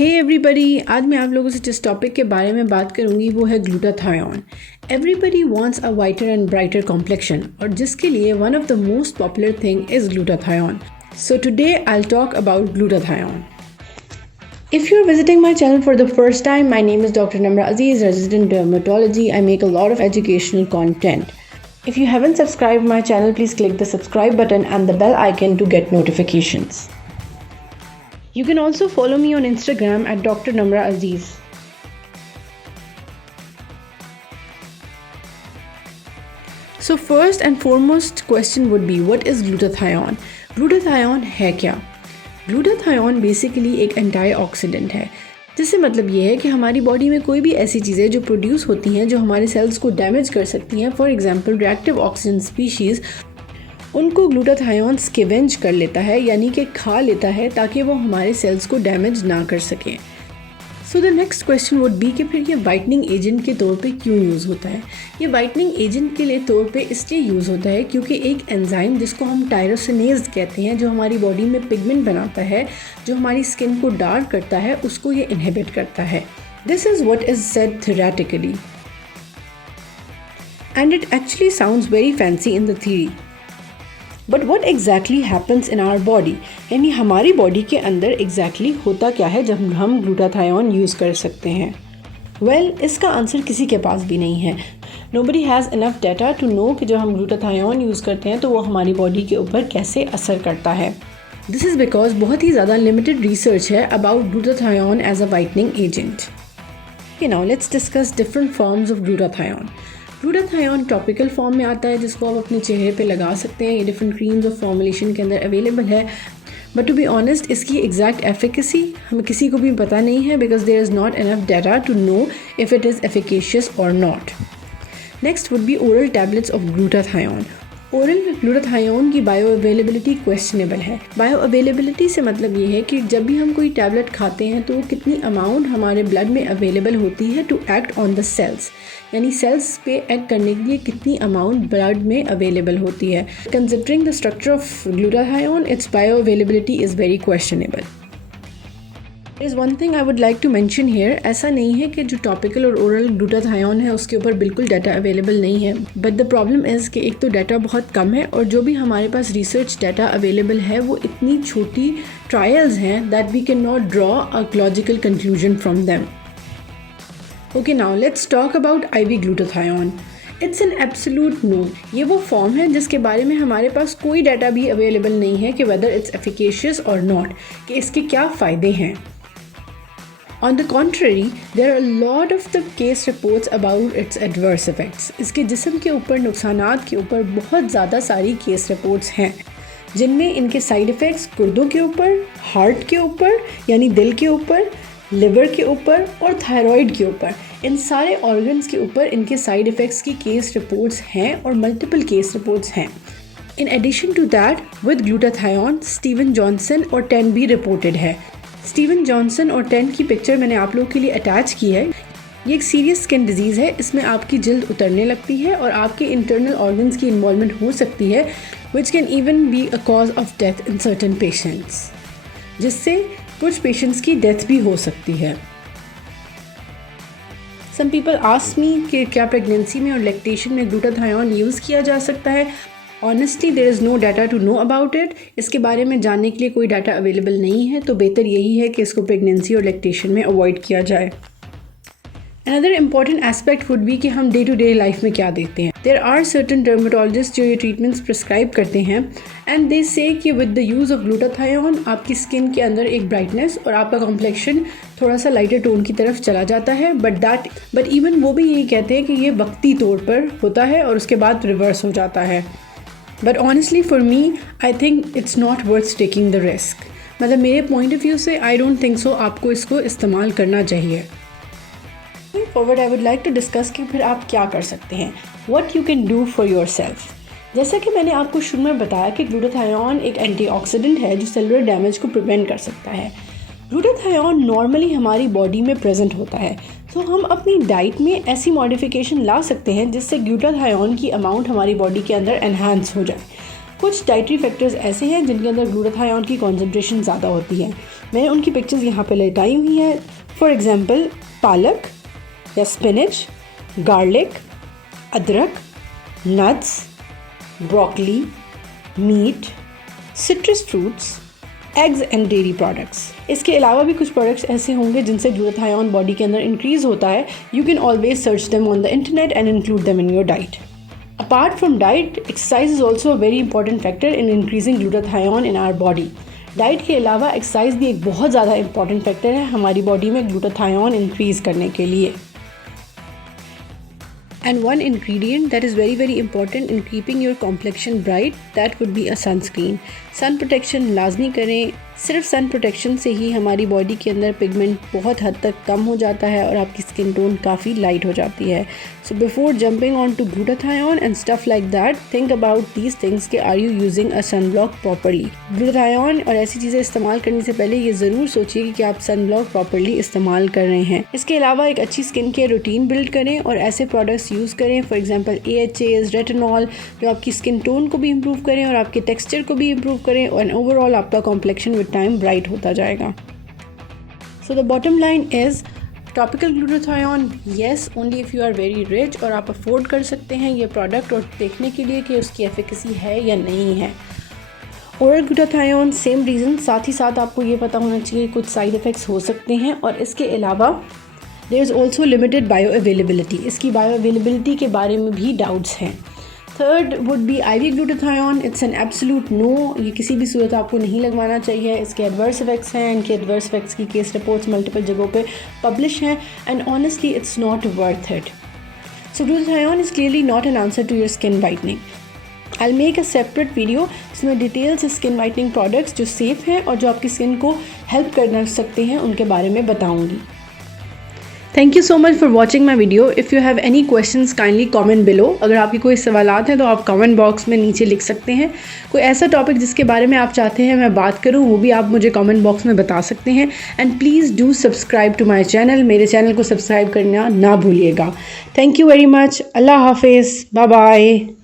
Hey everybody, आज मैं आप लोगों से जिस टॉपिक के बारे में बात करूंगी वो है glutathione. Everybody wants a whiter and brighter complexion और जिसके लिए one of the most popular thing is glutathione. So today I will talk about glutathione. If you're visiting my channel for the first time, my name is Dr. Namra Aziz, resident dermatology. I make a lot of educational content. If you haven't subscribed my channel, please click the subscribe button and the bell icon to get notifications. You can also follow me on Instagram at Dr. Namra Aziz. So first and foremost question would be, what is glutathione? Glutathione है क्या? Glutathione basically एक antioxidant है, जिससे मतलब ये है कि हमारी बॉडी में कोई भी ऐसी चीज़ें जो प्रोड्यूस होती हैं जो हमारे सेल्स को डैमेज कर सकती हैं, for example reactive oxygen species, उनको ग्लूटाथायोन स्केवेंज कर लेता है, यानी कि खा लेता है ताकि वो हमारे सेल्स को डैमेज ना कर सकें। So the next question would be कि फिर ये वाइटनिंग एजेंट के तौर पे क्यों यूज़ होता है? ये वाइटनिंग एजेंट के लिए तौर पे इसलिए यूज़ होता है क्योंकि एक एंजाइम जिसको हम टायरोसिनेज कहते हैं, जो हमारी बॉडी में पिगमेंट बनाता है, जो हमारी स्किन को डार्क करता है, उसको ये इनहिबिट करता है। This is what is said theoretically and it actually sounds very fancy in the theory. But what exactly happens in our body, यानी हमारी बॉडी के अंदर एग्जैक्टली होता क्या है जब हम ग्लूटाथायोन यूज़ कर सकते हैं? वेल, इसका आंसर किसी के पास भी नहीं है। Nobody has enough data to know कि जब हम ग्लूटाथायोन यूज़ करते हैं तो वो हमारी बॉडी के ऊपर कैसे असर करता है। दिस इज़ बिकॉज बहुत ही ज़्यादा लिमिटेड रिसर्च है about glutathione as a whitening agent. Okay, now let's discuss different forms of glutathione. Glutathione topical form में आता है, जिसको आप अपने चेहरे पे लगा सकते हैं। ये डिफरेंट क्रीम्स और फॉर्मुलेशन के अंदर अवेलेबल है, बट टू बी ऑनेस्ट इसकी एग्जैक्ट एफिकेसी हमें किसी को भी पता नहीं है, because there is not enough data to know if it is efficacious और not. Next would be oral tablets of glutathione. Oral glutathione की बायो अवेलेबिलिटी क्वेश्चनेबल है। बायो अवेलेबिलिटी से मतलब ये है कि जब भी हम कोई टैबलेट खाते हैं तो कितनी अमाउंट हमारे ब्लड में अवेलेबल होती है to act on the cells, यानी सेल्स पे एक्ट करने के लिए कितनी अमाउंट ब्लड में अवेलेबल होती है। Considering the structure of glutathione, it's bio availability is very questionable. There is one thing I would like to mention here, ऐसा नहीं है कि जो टॉपिकल और ओरल ग्लूटाथायोन है उसके ऊपर बिल्कुल डाटा अवेलेबल नहीं है, बट द प्रॉब्लम इज़ कि एक तो डाटा बहुत कम है और जो भी हमारे पास रिसर्च डाटा अवेलेबल है वो इतनी छोटी ट्रायल्स हैं that we can not draw a logical conclusion from them. Okay, now let's talk about IV glutathione. It's an absolute no. ये वो फॉर्म है जिसके बारे में हमारे पास कोई डाटा भी अवेलेबल नहीं है कि वेदर इट्स एफिकेशियस और नॉट, कि इसके क्या फ़ायदे हैं। On the contrary, there are a lot of the case reports about its adverse effects. इसके जिस्म के ऊपर नुकसानात के ऊपर बहुत ज़्यादा सारी केस रिपोर्ट्स हैं, जिनमें इनके साइड इफ़ेक्ट्स गुर्दों के ऊपर, हार्ट के ऊपर यानी दिल के ऊपर, लिवर के ऊपर और थायराइड के ऊपर, इन सारे ऑर्गन्स के ऊपर इनके साइड इफ़ेक्ट्स की केस रिपोर्ट्स हैं और मल्टीपल केस रिपोर्ट्स हैं। In addition to that, with glutathione, Steven Johnson और 10 भी रिपोर्टेड है। स्टीवन जॉनसन और 10 की पिक्चर मैंने आप लोगों के लिए अटैच की है। ये एक सीरियस स्किन डिजीज़ है, इसमें आपकी जल्द उतरने लगती है और आपके इंटरनल ऑर्गन्स की इन्वॉल्वमेंट हो सकती है, which can even be a cause of death in certain patients, जिससे कुछ पेशेंट्स की डेथ भी हो सकती है। सम पीपल आस्क मी कि क्या प्रेगनेंसी में और लैक्टेशन में ग्लूटाथायोन यूज़ किया जा सकता है? Honestly there is no data to know about it. इसके बारे में जानने के लिए कोई डाटा अवेलेबल नहीं है, तो बेहतर यही है कि इसको प्रेगनेंसी और लैक्टेशन में अवॉइड किया जाए। Another important aspect would be कि हम डे टू डे लाइफ में क्या देखते हैं। देयर आर सर्टन डर्मेटोलॉजिस्ट जो ये ट्रीटमेंट्स प्रिस्क्राइब करते हैं एंड दे से कि with the use of glutathione आपकी स्किन के अंदर एक ब्राइटनेस और आपका कॉम्प्लेक्शन थोड़ा सा लाइटर टोन की तरफ चला जाता है, बट इवन वो भी यही कहते हैं कि ये वक्ती तौर पर होता है और उसके बाद रिवर्स हो जाता है। But honestly for me I think it's not worth taking the risk. मतलब मेरे पॉइंट ऑफ व्यू से आई डोंट थिंक सो आपको इसको इस्तेमाल करना चाहिए। Forward I would like to discuss कि फिर आप क्या कर सकते हैं, what you can do for yourself. जैसा कि मैंने आपको शुरू में बताया कि ग्लूटाथायोन एक एंटीऑक्सीडेंट है जो सेलुलर डैमेज को प्रिवेंट कर सकता है। ग्लूटाथायोन नॉर्मली हमारी बॉडी में प्रेजेंट होता है, तो हम अपनी डाइट में ऐसी मॉडिफिकेशन ला सकते हैं जिससे ग्लूटाथायोन की अमाउंट हमारी बॉडी के अंदर एनहांस हो जाए। कुछ डाइटरी फैक्टर्स ऐसे हैं जिनके अंदर ग्लूटाथायोन की कॉन्सेंट्रेशन ज़्यादा होती है। मैंने उनकी पिक्चर्स यहाँ पे लगाई हुई हैं। फॉर एग्ज़ाम्पल पालक या स्पिनच, गार्लिक, अदरक, nuts, broccoli, meat, citrus fruits, eggs and dairy products. इसके अलावा भी कुछ प्रोडक्ट्स ऐसे होंगे जिनसे ग्लूटाथायोन बॉडी के अंदर इंक्रीज़ होता है। You can always search them on the internet and include them in your diet. Apart from diet, exercise is also a very important factor in increasing glutathione in our body. Diet के अलावा exercise भी एक बहुत ज़्यादा important factor है हमारी body में glutathione increase करने के लिए। And one ingredient that is very very important in keeping your complexion bright, that would be a sunscreen. Sun protection लाजमी करें। सिर्फ सन प्रोटेक्शन से ही हमारी बॉडी के अंदर पिगमेंट बहुत हद तक कम हो जाता है और आपकी स्किन टोन काफ़ी लाइट हो जाती है। So before jumping on to glutathione and stuff like that, think about these things कि are you using a sunblock properly. Glutathione और ऐसी चीज़ें इस्तेमाल करने से पहले ये ज़रूर सोचिए कि आप सन ब्लॉक प्रॉपरली इस्तेमाल कर रहे हैं। इसके अलावा एक अच्छी स्किन केयर रूटीन बिल्ड करें और ऐसे प्रोडक्ट्स यूज़ करें, फॉर एग्जाम्पल AHAs, रेटिनॉल, जो आपकी स्किन टोन को भी इम्प्रूव करें और आपके टेक्सचर को भी इम्प्रूव करें और ओवरऑल आपका कॉम्प्लेक्शन विद टाइम ब्राइट होता जाएगा। So the bottom line is topical glutathione yes only if you are very rich, और आप अफोर्ड कर सकते हैं ये प्रोडक्ट और देखने के लिए कि उसकी एफिकेसी है या नहीं है। ओरल ग्लूटाथायोन सेम रीज़न, साथ ही साथ आपको ये पता होना चाहिए कुछ साइड इफ़ेक्ट्स हो सकते हैं और इसके अलावा there is also limited bioavailability. इसकी बायो अवेलेबिलिटी के बारे में भी डाउट्स हैं। Third would be IV glutathione. It's an absolute no, ये किसी भी सूरत आपको नहीं लगवाना चाहिए। इसके एडवर्स इफेक्ट्स हैं, इनके एडवर्स इफेक्ट्स की केस रिपोर्ट्स मल्टीपल जगहों पे पब्लिश हैं and honestly it's not worth it. So glutathione is clearly not an answer to your skin whitening. I'll make a separate video जिसमें डिटेल्स स्किन वाइटनिंग प्रोडक्ट्स जो safe हैं और जो आपकी skin को हेल्प कर सकते हैं उनके बारे में बताऊंगी। Thank you so much for watching my video. If you have any questions kindly comment below. अगर आपके कोई सवालात हैं तो आप कमेंट बॉक्स में नीचे लिख सकते हैं। कोई ऐसा टॉपिक जिसके बारे में आप चाहते हैं मैं बात करूं वो भी आप मुझे कमेंट बॉक्स में बता सकते हैं। And please do subscribe to my channel. मेरे चैनल को सब्सक्राइब करना ना भूलिएगा। Thank you very much. अल्लाह हाफिज़। Bye bye.